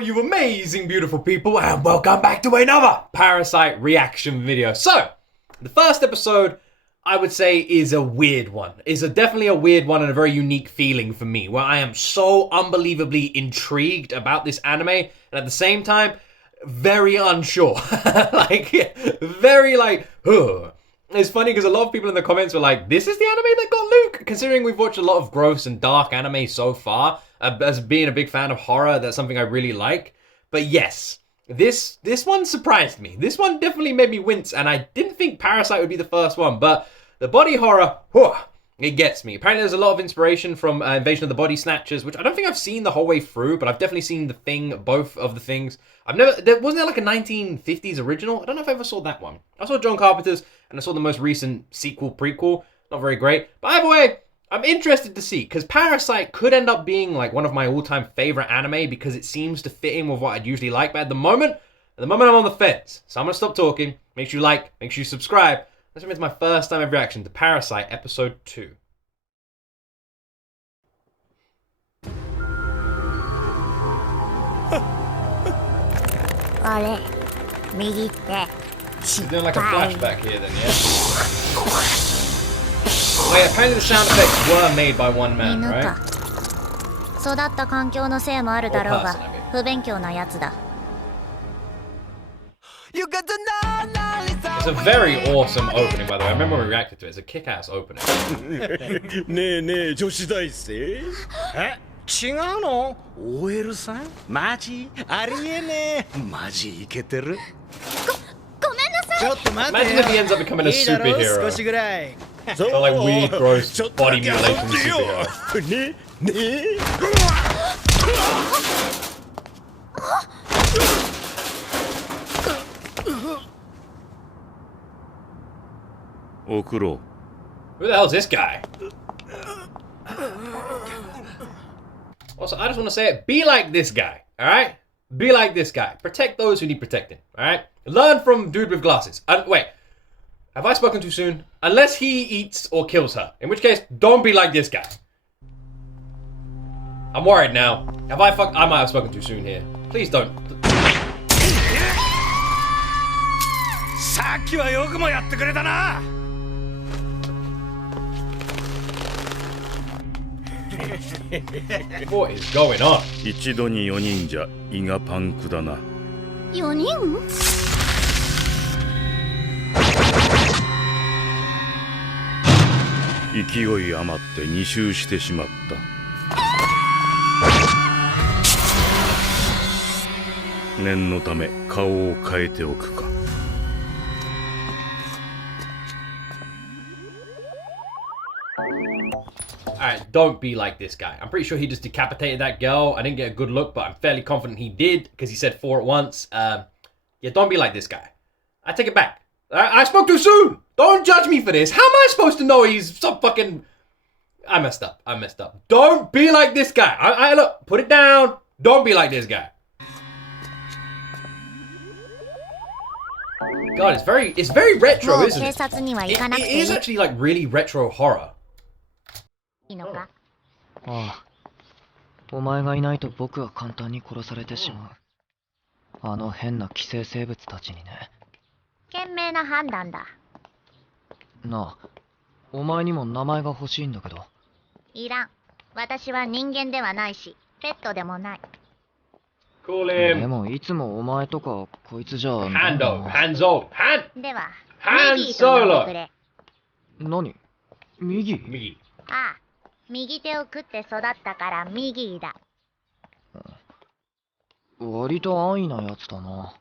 you amazing, beautiful people, and welcome back to another Parasite reaction video. So, the first episode, I would say, is a weird one. Definitely a weird one and a very unique feeling for me, where I am so unbelievably intrigued about this anime, and at the same time, very unsure. It's funny because a lot of people in the comments were like, this is the anime that got Luke? Considering we've watched a lot of gross and dark anime so far, as being a big fan of horror, that's something I really like. But yes, this one surprised me. This one definitely made me wince, and I didn't think Parasyte would be the first one, but the body horror, it gets me. Apparently there's a lot of inspiration from Invasion of the Body Snatchers, which I don't think I've seen the whole way through, but I've definitely seen The Thing, both of the things. Wasn't there like a 1950s original? I don't know if I ever saw that one. I saw John Carpenter's, and I saw the most recent sequel, prequel. Not very great. But either way, I'm interested to see, because Parasyte could end up being like one of my all-time favorite anime, because it seems to fit in with what I'd usually like. But at the moment I'm on the fence. So I'm going to stop talking. Make sure you like, make sure you subscribe. This is my first time of reaction to Parasyte episode 2. He's doing like a flashback here then, yeah? Oh yeah, apparently the sound effects were made by one man, right? It's a very awesome opening, by the way. I remember when we reacted to it. It's a kick-ass opening. ねえねえ女子大生違うの OL さんマジありえねえマジイケてるごめんなさいちょっと待って Imagine if he ends up becoming a superhero. 少しぐらい So like weird, gross body mutilation superhero. ねねえ送ろう Who the hell is this guy? Also, I just want to say it. Be like this guy, alright? Be like this guy. Protect those who need protecting, alright? Learn from dude with glasses. Wait. Have I spoken too soon? Unless he eats or kills her. In which case, don't be like this guy. I'm worried now. I might have spoken too soon here. Please don't. さっきはよくもやってくれたな What is going on? 一度に4人じゃ胃がパンクだな4人勢い余って2周してしまった念のため顔を変えておくか Alright, don't be like this guy. I'm pretty sure he just decapitated that girl. I didn't get a good look, but I'm fairly confident he did, because he said 4 at once. Yeah, don't be like this guy. I take it back. I spoke too soon! Don't judge me for this. How am I supposed to know he's some fucking... I messed up. Don't be like this guy. Look, put it down. Don't be like this guy. God, it's very retro, isn't it? It is actually like really retro horror. いいのかああ、お前がいないと僕は簡単に殺されてしまう。あの変な寄生生物たちにね。賢明な判断だなあ、お前にも名前が欲しいんだけど。いらん私は人間ではないしペットでもない Call him. でもいつもお前とかこいつじゃ Hands off. では Han 右と呼んでく Solo. れ何右 Me. ああ右手を食って育ったから右だ割と安易なやつだな。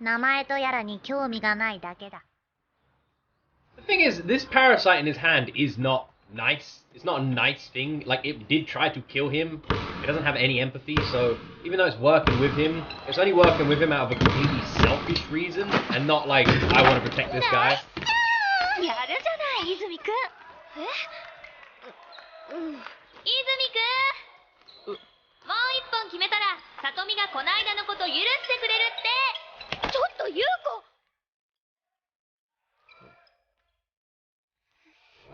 名前とやらに興味がないだけだ The thing is, this parasite in his hand is not nice. It's not a nice thing. Like, it did try to kill him. It doesn't have any empathy, so even though it's working with him, it's only working with him out of a completely selfish reason, and not like, I want to protect this guy. やるじゃない泉くん泉くんもう一本決めたら里美がこないだのこと許してくれるってちょっと優子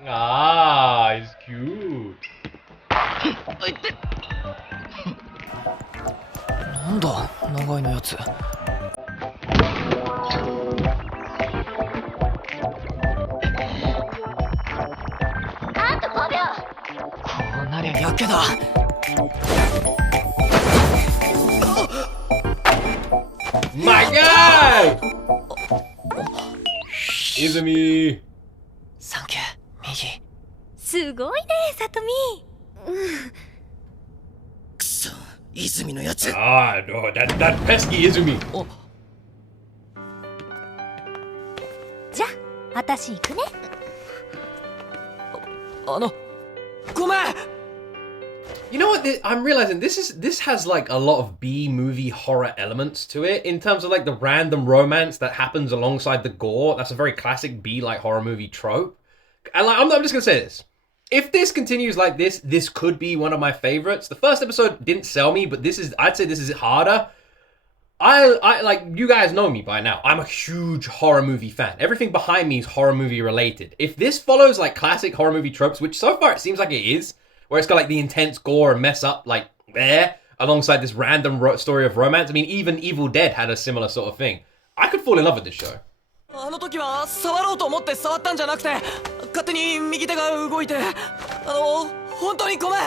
Ah, he's cute. なんだ長いのやつ。あと5秒。こうなりゃやけだ。My God! Izumi! サンキュー、右。すごいね、さとみ。くそ泉のやつ。 Ah, no, that pesky Izumi. じゃあ、私行くね。ごめん。You know what? I'm realizing this has like a lot of B movie horror elements to it in terms of like the random romance that happens alongside the gore. That's a very classic B like horror movie trope. And like, I'm just gonna say this: if this continues like this could be one of my favorites. The first episode didn't sell me, but I'd say this is harder. I like, you guys know me by now. I'm a huge horror movie fan. Everything behind me is horror movie related. If this follows like classic horror movie tropes, which so far it seems like it is, where it's got like the intense gore and mess up like there, alongside this random story of romance. I mean, even Evil Dead had a similar sort of thing. I could fall in love with this show. あの時は触ろうと思って触ったんじゃなくて、勝手に右手が動いて、本当にごめん。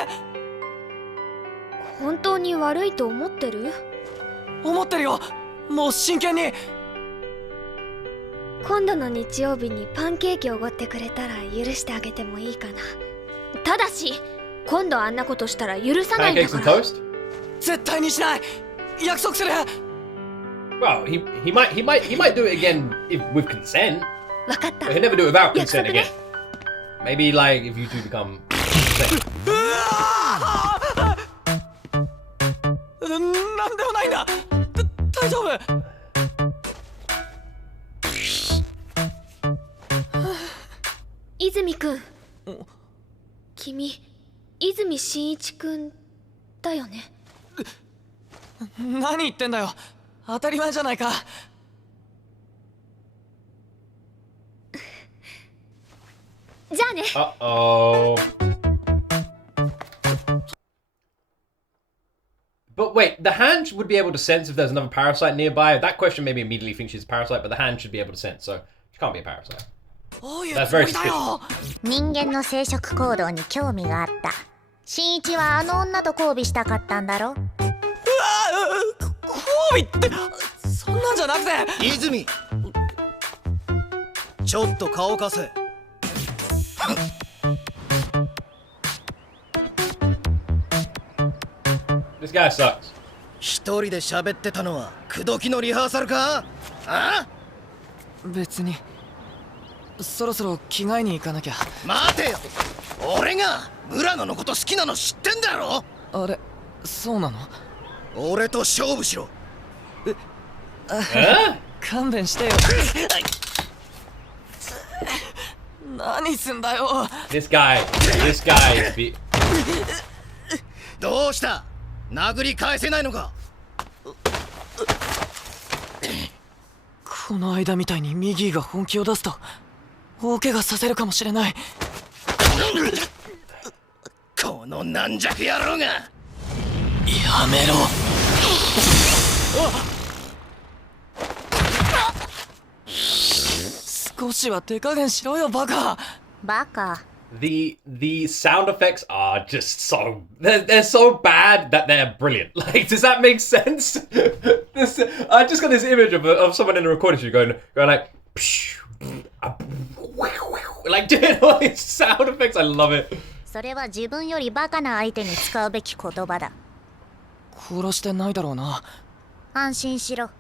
本当に悪いと思ってる？思ってるよ。もう真剣に。今度の日曜日にパンケーキおごってくれたら許してあげてもいいかな。ただし、今度あんなことしたら許さないんだ Pancakes か and ら。toast? 絶対にしない。約束する。Well, he might do it again if with consent. わかった。 But he'll never do it without 約 consent 束ね。 again. Maybe like if you two become consent. なんでもないんだ。大丈夫。泉くん。君、泉真一くんだよね。何言ってんだよ。当たり前じゃないか。じゃあね。Uh-oh. But wait, the hand would be able to sense if there's another parasite nearby. That question maybe immediately thinks she's a parasite, but the hand should be able to sense, so she can't be a parasite. どういう That's つも very りだよ。人間の生殖行動に興味があった。新一はあの女と交尾したかったんだろ。交尾ってそんなんじゃなくて。泉ちょっと顔貸せ。This guy sucks. 一人で喋ってたのは口説きのリハーサルか？あ？別に。そろそろ着替えに行かなきゃ。待てよ。俺が村野のこと好きなの知ってんだろ。あれ、そうなの？俺と勝負しろ。勘弁してよ。何すんだよ。This guy is be. どうした？殴り返せないのか？この間みたいにミギーが本気を出すと大怪我させるかもしれない。この軟弱野郎が。やめろ。少しは手加減しろよバカ。バカ。The sound effects are just so they're so bad that they're brilliant. Like, does that make sense? I just got this image of someone in a recording studio going like like doing all these sound effects. I love it. それは自分よりバカな相手に使うべき言葉だ。殺してないだろうな。安心しろ。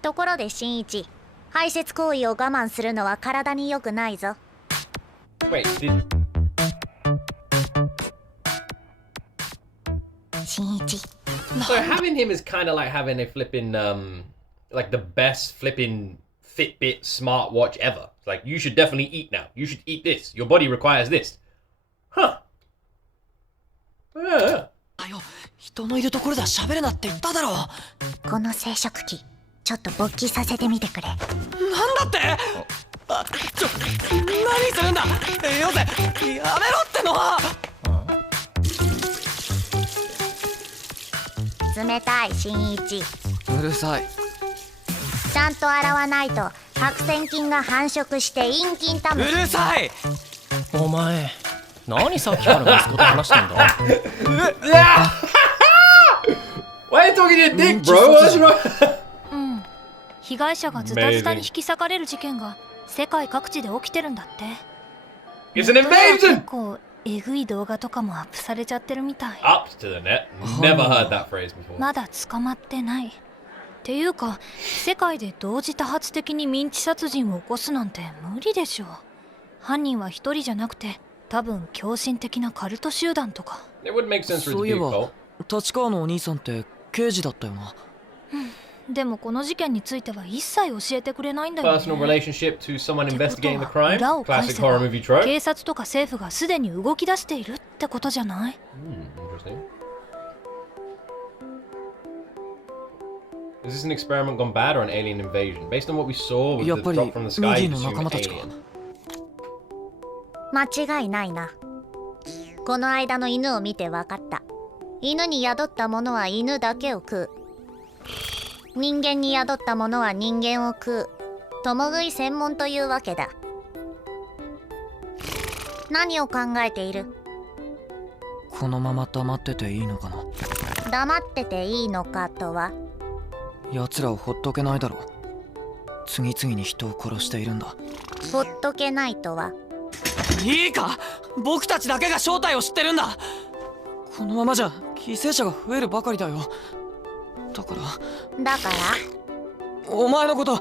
ところで新一、排泄行為を我慢するのは体に良くないぞ。Wait, did 新一。 so having him is kind of like having a flipping like the best flipping Fitbit smartwatch ever. It's like, you should definitely eat now. You should eat this. Your body requires this. Huh. Yeah. 人のいるところでは喋るなって言っただろ。この生殖器、ちょっと勃起させてみてくれ。なんだって何するんだよせやめろってのは冷たい新一。うるさいちゃんと洗わないと白癬菌が繁殖して陰菌たうむ。るさいお前何さっきから息子と話してんだ Why are you talking to your dick, bro? What's wrong? 被害者がズタズタに引き裂かれる事件が世界各地で起きてるんだって。 It's an invasion! 結構えぐい動画とかもアップされちゃってるみたい。 Up to the net. Never heard that phrase before. まだ捕まってない。っていうか世界で同時多発的にミンチ殺人を起こすなんて無理でしょ。犯人は一人じゃなくて多分狂信的なカルト集団とか。 It would make sense for it そ to う be い a えば cult. 立川のお兄さんって刑事だったよなでもこの事件については一切教えてくれないんだよね。 Personal relationship to someone ってこと investigating the は crime. 裏を返 Classic せば horror movie trope. 警察とか政府がすでに動き出しているってことじゃない？ Interesting. Is this an experiment gone bad or an alien invasion? Based on what we saw with the やっぱり drop from the sky, ミディ you の assume 仲間たちか alien. 間違いないな。この間の犬を見て分かった。犬に宿ったものは犬だけを食う。人間に宿ったものは人間を食う。共食い専門というわけだ。何を考えている？このまま黙ってていいのかな黙ってていいのかとは？奴らをほっとけないだろう次々に人を殺しているんだほっとけないとは？いいか僕たちだけが正体を知ってるんだこのままじゃ犠牲者が増えるばかりだよだからお前のこと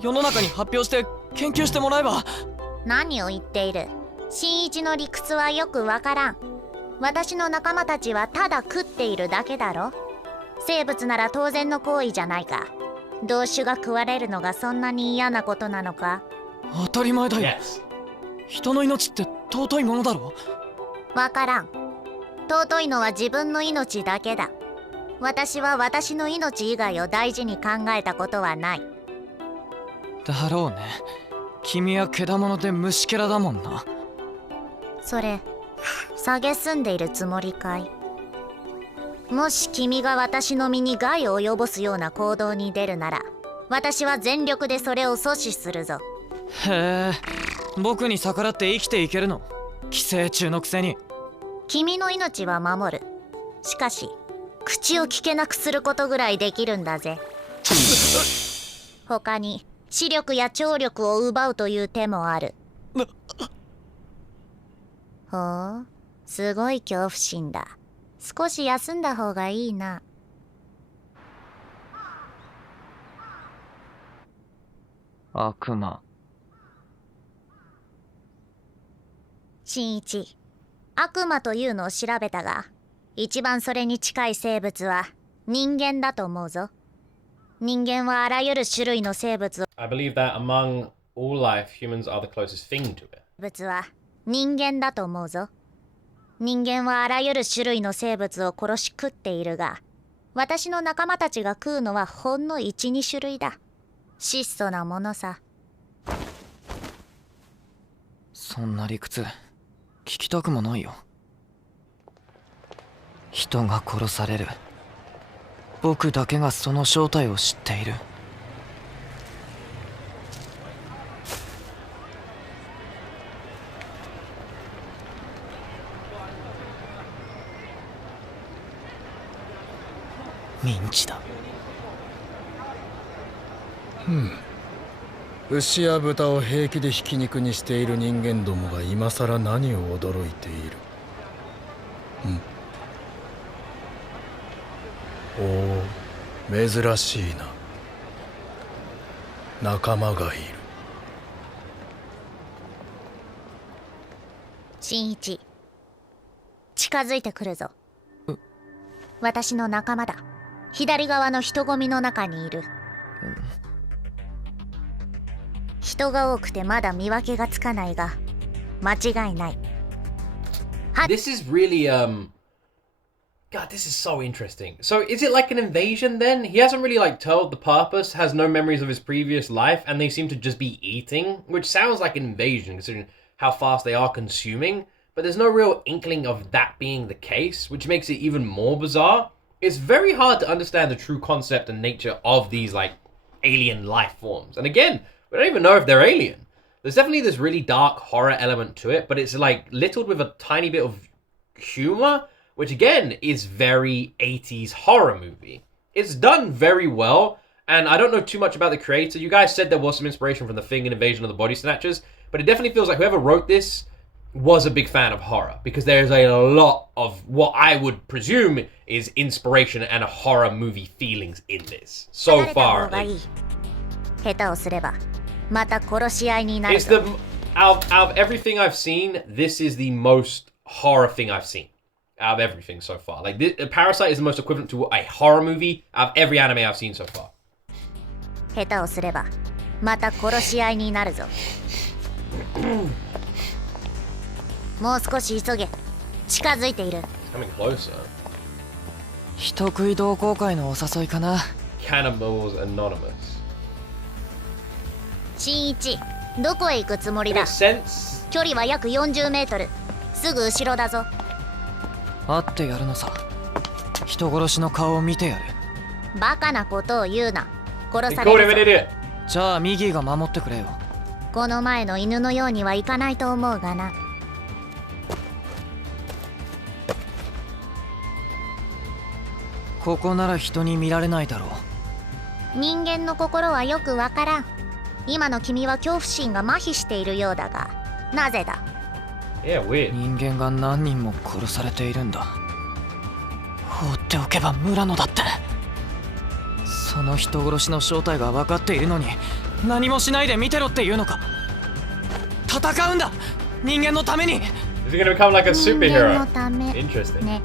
世の中に発表して研究してもらえば。何を言っている？新一の理屈はよくわからん。私の仲間たちはただ食っているだけだろ。生物なら当然の行為じゃないか。同種が食われるのがそんなに嫌なことなのか？当たり前だよ Yes. 人の命って尊いものだろわからん。尊いのは自分の命だけだ。私は私の命以外を大事に考えたことはない。だろうね君はけだもので虫けらだもんなそれ蔑んでいるつもりかい？もし君が私の身に害を及ぼすような行動に出るなら私は全力でそれを阻止するぞ。へえ僕に逆らって生きていけるの寄生虫のくせに。君の命は守る。しかし口を聞けなくすることぐらいできるんだぜ。他に視力や聴力を奪うという手もある。ほう、すごい恐怖心だ。少し休んだ方がいいな。悪魔新一、悪魔というのを調べたが、一番それに近い生物は人間だと思うぞ。人間はあらゆる種類の生物を I believe that among all life, humans are the closest thing to it. 物は人間だと思うぞ。人間はあらゆる種類の生物を殺し食っているが、私の仲間たちが食うのはほんの 1,2 種類だ。質素なものさ。そんな理屈聞きたくもないよ。人が殺される僕だけがその正体を知っている。ミンチだ。牛や豚を平気でひき肉にしている人間どもが今さら何を驚いている。おお、珍しいな。仲間がいる。新一、近づいてくるぞ。私の仲間だ。左側の人混みの中にいる。人が多くてまだ見分けがつかないが、間違いない。This is really God, this is so interesting. So is it like an invasion then? He hasn't really like told the purpose, has no memories of his previous life, and they seem to just be eating, which sounds like an invasion considering how fast they are consuming, but there's no real inkling of that being the case, which makes it even more bizarre. It's very hard to understand the true concept and nature of these like alien life forms. And again, we don't even know if they're alien. There's definitely this really dark horror element to it, but it's like littered with a tiny bit of humor, which again is very 80s horror movie. It's done very well, and I don't know too much about the creator. You guys said there was some inspiration from The Thing and Invasion of the Body Snatchers, but it definitely feels like whoever wrote this was a big fan of horror, because there's a lot of what I would presume is inspiration and horror movie feelings in this. So far, it's the out of everything I've seen, this is the most horror thing I've seen out of everything so far. Like this, Parasite is the most equivalent to a horror movie out of every anime I've seen so far. 下手をすればまた殺し合いになるぞ。もう少し急げ。近づいている。Coming closer. 人食い同好会のお誘いかな。Cannibals Anonymous. 新一、どこへ行くつもりだ？ Sense. 距離は約40メートル。すぐ後ろだぞ。会ってやるのさ。人殺しの顔を見てやる。バカなことを言うな。殺されるぞ。じゃあミギーが守ってくれよ。この前の犬のようにはいかないと思うがな。ここなら人に見られないだろう。人間の心はよくわからん。今の君は恐怖心が麻痺しているようだが、なぜだ？ Yeah, weird. 人間が何人も殺されているんだ。放っておけば村野だって。その人殺しの正体が分かっているのに何もしないで見てろっていうのか。戦うんだ、人間のために。Is he gonna become like a superhero? 人間のため。Interesting. ね。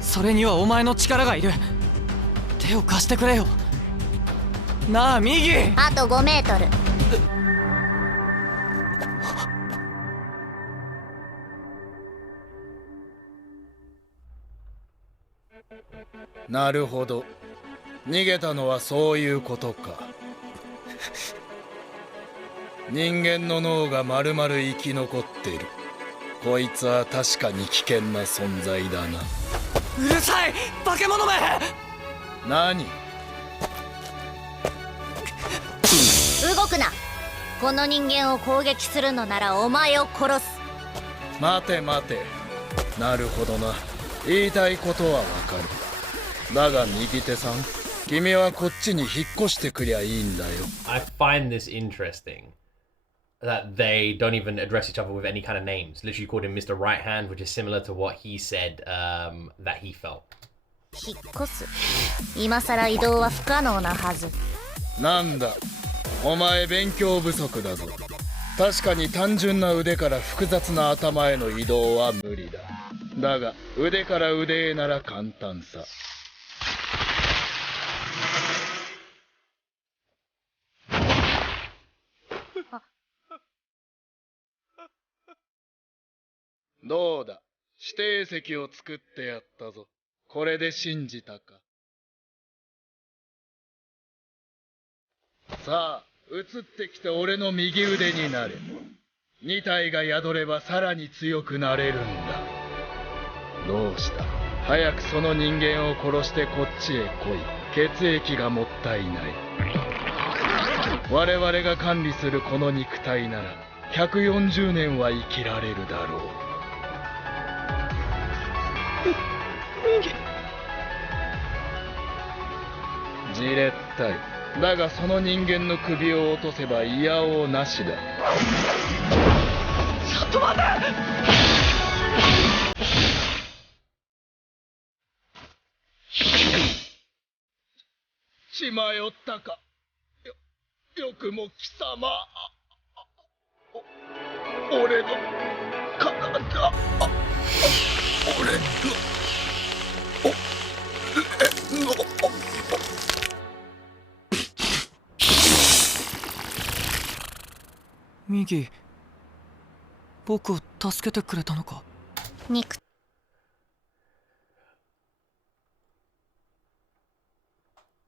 それにはお前の力がいる。手を貸してくれよ。なあミギー。あと5メートル。なるほど。逃げたのはそういうことか。人間の脳がまるまる生き残っている。こいつは確かに危険な存在だな。うるさい化け物め。何？動くな。この人間を攻撃するのならお前を殺す。待て待て。なるほどな。言いたいことはわかる。だが右手さん、君はこっちに引っ越してくりゃいいんだよ。I find this interesting that they don't even address each other with any kind of names. Literally called him Mr. Right Hand, which is similar to what he said that he felt. 引っ越す。今さら移動は不可能なはず。なんだ、お前勉強不足だぞ。確かに単純な腕から複雑な頭への移動は無理だ。だが腕から腕へなら簡単さ。どうだ、指定席を作ってやったぞ。これで信じたか。さあ、移ってきて俺の右腕になれ。2体が宿ればさらに強くなれるんだ。どうした？早くその人間を殺してこっちへ来い。血液がもったいない。我々が管理するこの肉体なら140年は生きられるだろう。じれったい。だがその人間の首を落とせばいやおうなしだ。ちょっと待て。血迷ったか。よくも貴様。俺の体。俺のミギー、僕を助けてくれたのか。肉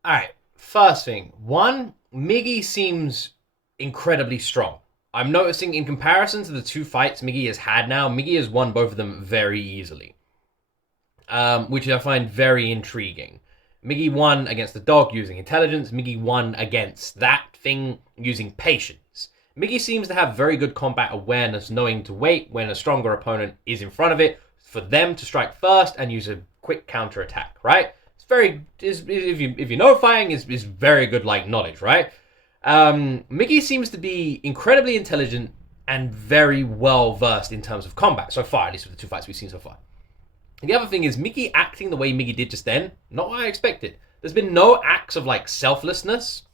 Alright, first thing. One, Miggy seems incredibly strong. I'm noticing in comparison to the two fights Miggy has had now, Miggy has won both of them very easily. Which I find very intriguing. Miggy won against the dog using intelligence. Miggy won against that thing using patience. Miggy seems to have very good combat awareness, knowing to wait when a stronger opponent is in front of it, for them to strike first and use a quick counter attack, right? It's very, if you know fighting, is very good like knowledge, right? Miggy seems to be incredibly intelligent and very well versed in terms of combat so far, at least with the two fights we've seen so far. And the other thing is Miggy acting the way Miggy did just then, not what I expected. There's been no acts of like selflessness,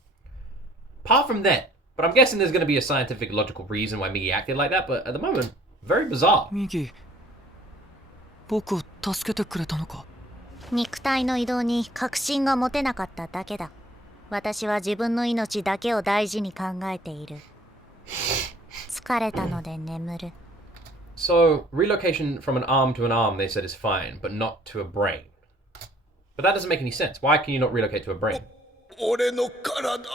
apart from that. But I'm guessing there's going to be a scientific, logical reason why Miggy acted like that. But at the moment, very bizarre. Miggy, 僕を助けてくれたのか? 肉体の移動に確信が持てなかっただけだ。私は自分の命だけを大事に考えている。疲れたので眠る。So, relocation from an arm to an arm, they said is fine, but not to a brain. But that doesn't make any sense. Why can you not relocate to a brain? 俺の体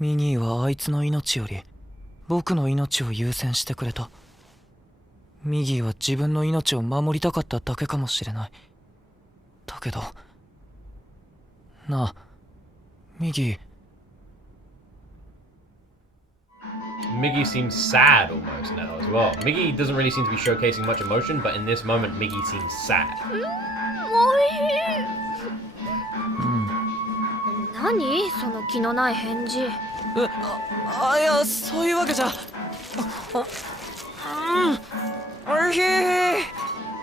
ミギーはあいつの命より僕の命を優先してくれた。ミギーは自分の命を守りたかっただけかもしれない。だけどなあ、ミギー。Miggy seems sad almost now as well. Miggy doesn't really seem to be showcasing much emotion, but in this moment, Miggy seems sad. 何その気のない返事。いや、そういうわけじゃ。おいしい。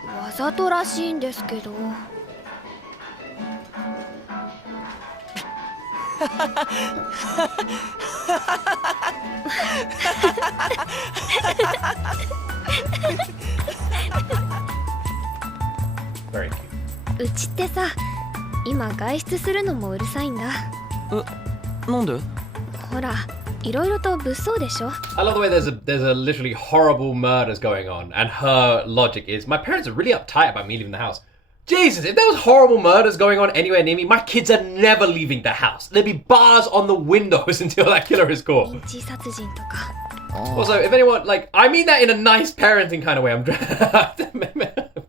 わざとらしいんですけど。Very cute. うちってさ、今外出するのもうるさいんだ。なんで？ほら、いろいろと物騒でしょ。I love the way there's a literally horrible murders going on, and her logic is, my parents are really uptight about me leaving the house. Jesus, if there was horrible murders going on anywhere near me, my kids are never leaving the house. There'd be bars on the windows until that killer is caught. 認知殺人とか。Also, if anyone, like, I mean that in a nice parenting kind of way.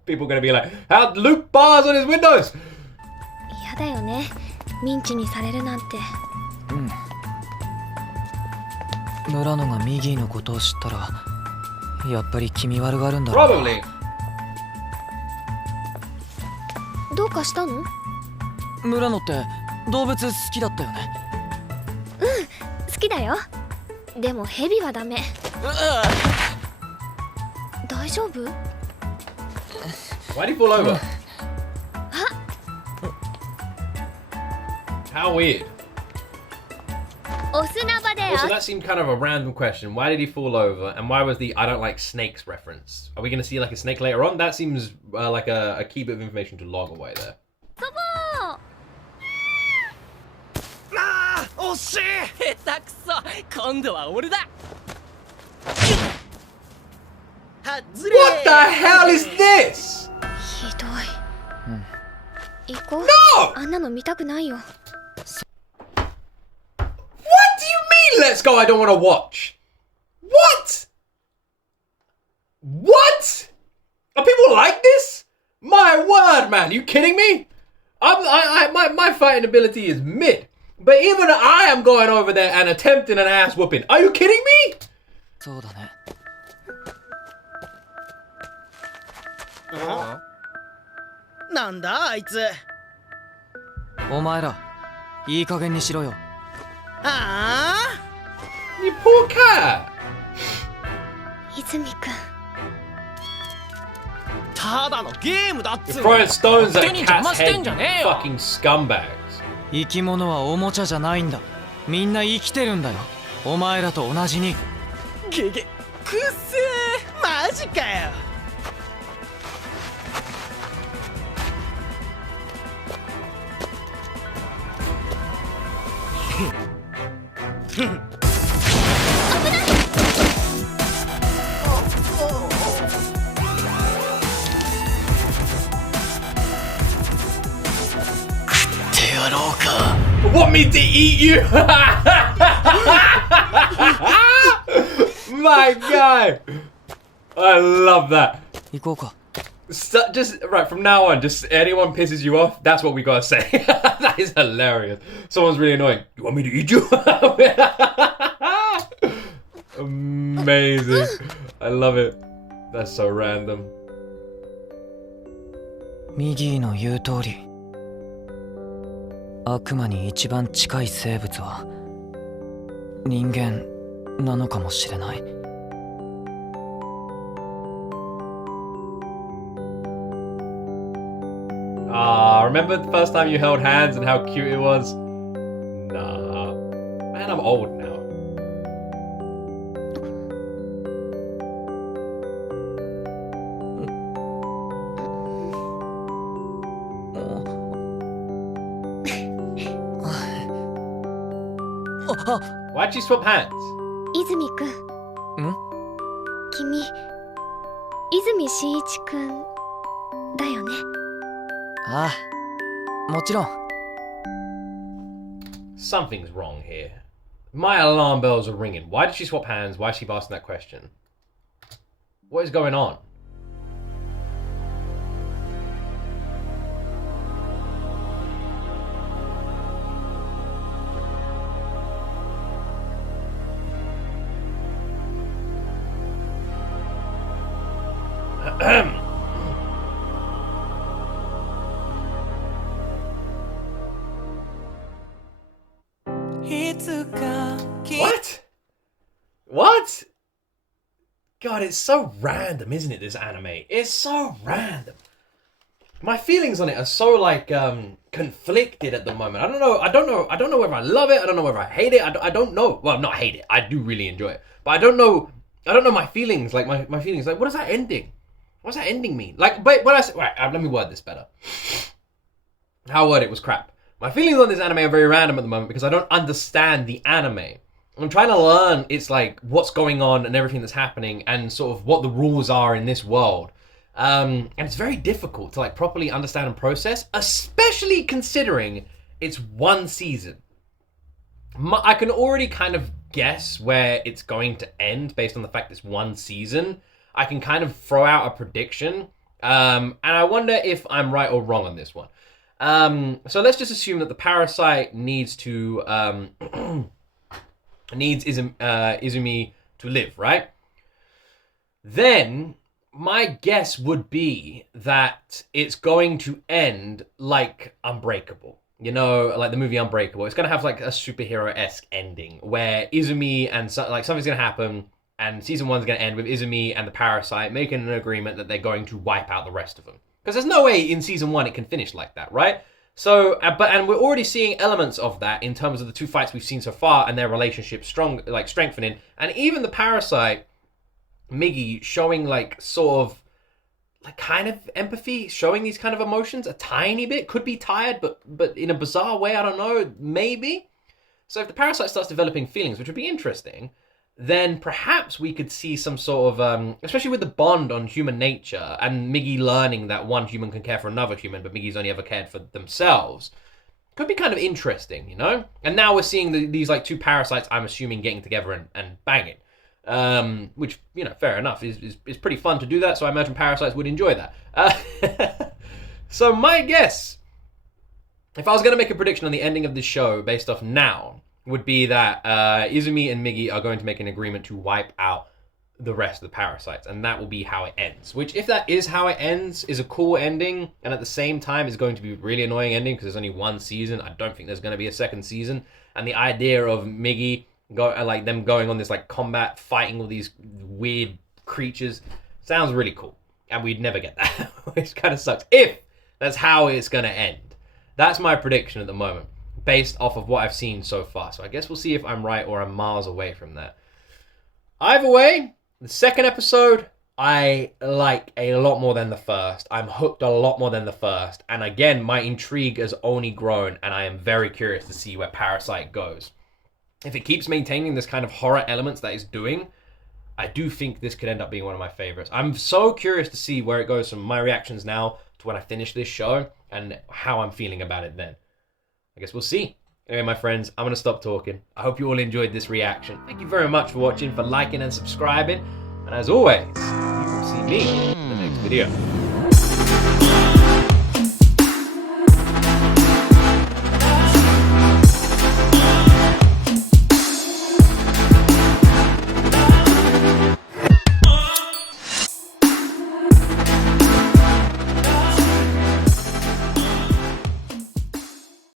People are going to be like, how Luke bars on his windows? 嫌だよね、ミンチにされるなんて。村野がミギーのことを知ったら、やっぱり気味悪がるんだろう。Probably. どうかしたの？村野って動物好きだったよね。好きだよ。でもヘビはダメ。大丈夫？ Why did he fall over? How weird. お砂場で Also, that seemed kind of a random question. Why did he fall over? And why was the I don't like snakes reference? Are we going to see like a snake later on? That seems like a key bit of information to log away there. 惜しい。下手くそ。今度は俺だ。What the hell is this? ひどい。行こう。No! あんなの見たくないよ。What do you mean, let's go, I don't want to watch? What? What? Are people like this? My word, man, you kidding me? My fighting ability is mid. But even I am going over there and attempting an ass whooping. Are you kidding me? そうだね。なんだあいつ。お前ら、いい加減にしろよ。ああ You poor cat. 泉くん。ただのゲームだっつ You're うの。 throwing stones at 手に邪 cat's 魔してん head, じゃ you ねえよ。 fucking scumbags. 生き物はおもちゃじゃないんだ。みんな生きてるんだよ。お前らと同じに。ゲゲくっせー。マジかよ。やろうか。 Want me to eat you? My God. I love that. 行こうか。 Just right from now on, just anyone pisses you off, that's what we gotta say. That is hilarious. Someone's really annoying. You want me to eat you? Amazing. I love it. That's so random. ミギーの言う通り、悪魔に一番近い生物は人間なのかもしれない。Remember the first time you held hands and how cute it was? Nah. Man, I'm old now. Why'd you swap hands? 泉くん。君、泉真一くんだよね。ああ、もちろん。 Something's wrong here. My alarm bells are ringing. Why did she swap hands? Why is she asking that question? What is going on? What? What? God, it's so random, isn't it, this anime? It's so random. My feelings on it are so like conflicted at the moment. I don't know whether I love it, I don't know whether I hate it. I don't know. Well, not hate it. I do really enjoy it. But I don't know my feelings, like my feelings. Like, what is that ending? What's that ending mean? Like, but when I say, right, let me word this better. How I word it was crap. My feelings on this anime are very random at the moment because I don't understand the anime. I'm trying to learn it's like what's going on and everything that's happening and sort of what the rules are in this world. And it's very difficult to like properly understand and process, especially considering it's one season. I can already kind of guess where it's going to end based on the fact it's one season. I can kind of throw out a prediction. And I wonder if I'm right or wrong on this one. So let's just assume that the parasite needs to Izumi to live, right? Then my guess would be that it's going to end like Unbreakable. You know, like the movie Unbreakable. It's going to have like a superhero-esque ending where Izumi and something's going to happen and season 1's going to end with Izumi and the parasite making an agreement that they're going to wipe out the rest of them. Because there's no way in season 1 it can finish like that, right? So, and we're already seeing elements of that in terms of the two fights we've seen so far and their relationship strengthening. And even the parasite, Miggy, showing like sort of like kind of empathy, showing these kind of emotions a tiny bit. Could be tired, but in a bizarre way, I don't know, maybe. So if the parasite starts developing feelings, which would be interesting, then perhaps we could see some sort of, especially with the bond on human nature and Miggy learning that one human can care for another human, but Miggy's only ever cared for themselves. Could be kind of interesting, you know? And now we're seeing these like two parasites, I'm assuming, getting together and banging. Which, you know, fair enough, is pretty fun to do that, so I imagine parasites would enjoy that. So my guess, if I was going to make a prediction on the ending of this show based off now, would be that Izumi and Miggy are going to make an agreement to wipe out the rest of the parasites, and that will be how it ends. Which, if that is how it ends, is a cool ending, and at the same time is going to be a really annoying ending because there's only one season. I don't think there's going to be a second season, and the idea of Miggy them going on this like combat, fighting all these weird creatures, sounds really cool, and we'd never get that, which kind of sucks. If that's how it's going to end, that's my prediction at the moment, based off of what I've seen so far. So I guess we'll see if I'm right or I'm miles away from that. Either way, the second episode, I like a lot more than the first. I'm hooked a lot more than the first. And again, my intrigue has only grown, and I am very curious to see where Parasyte goes. If it keeps maintaining this kind of horror elements that it's doing, I do think this could end up being one of my favorites. I'm so curious to see where it goes from my reactions now to when I finish this show and how I'm feeling about it then. I guess we'll see. Anyway, my friends, I'm going to stop talking. I hope you all enjoyed this reaction. Thank you very much for watching, for liking and subscribing. And as always, you will see me in the next video.